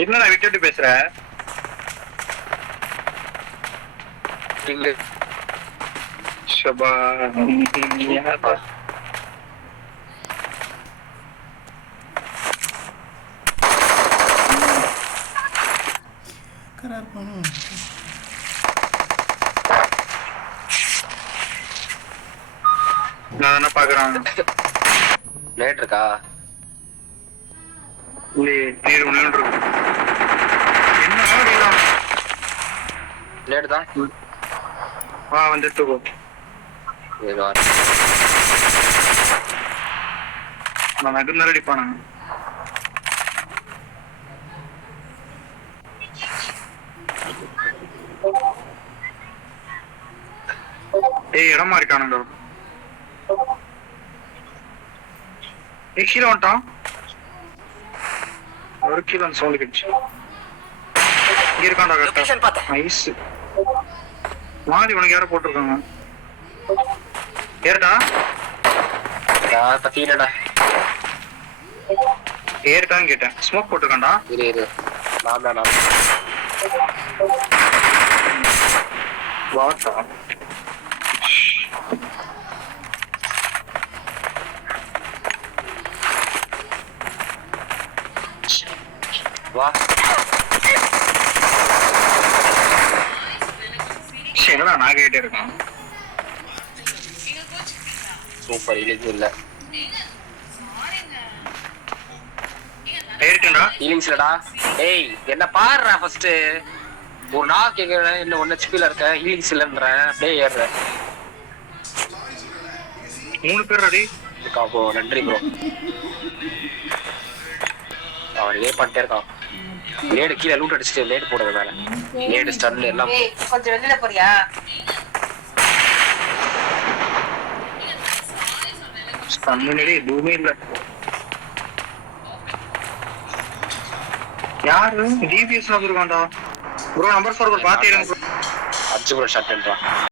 என்னடா விட்டு பேசுற? ஷபா நான் என்ன பாக்குறான்? லேட் இருக்கா? லேட் தான். வந்துட்டு நான் நகர்ந்து அடிப்பானு. ஏய் இடமா இருக்கானுங்க. கீழே வந்துட்டான். ஒரு கீழே சவுண்ட் கிடைச்சு இங்க இருக்கான்டா. நைஸ். மாதிரி உனக்கு யார போட்டிருக்காங்க? ஏறடா பத்திடா. ஏறட்டான்னு கேட்டேன். ஸ்மோக் போட்டிருக்கான்டா. இரு நான் வாட்டா வா. என்னடா நான் கேட்டே இருக்கான். சூப்பர். இலிங்ஸ் இல்ல. இல்லடா. ஏய் என்ன பாருடா ஃபர்ஸ்ட். ஒரு நாள் கேக்குறேன் இல்ல 1 HP இருக்க. இல்லிங்ஸ் இல்லன்றேன். அப்படியே ஏறுறேன். 3 பேர் ரெடி. காபோ நன்றி ப்ரோ. அவன் ஏ பண்ணிட்டே இருக்கான். லேடு கீழே லூட் அடிச்சுட்டு லேடு போடுறது மேல. லேடு ஸ்டன்ல எல்லாம். கொஞ்சம் வெளியில போறியா? முன்னாடி எதுவுமே இல்ல. யாரு டிபிஎஸ் வந்துருக்கான்டா ப்ரோ. நம்பர் 4 பாத்தீங்க. 5 ப்ரோ ஷாட் பண்றான்.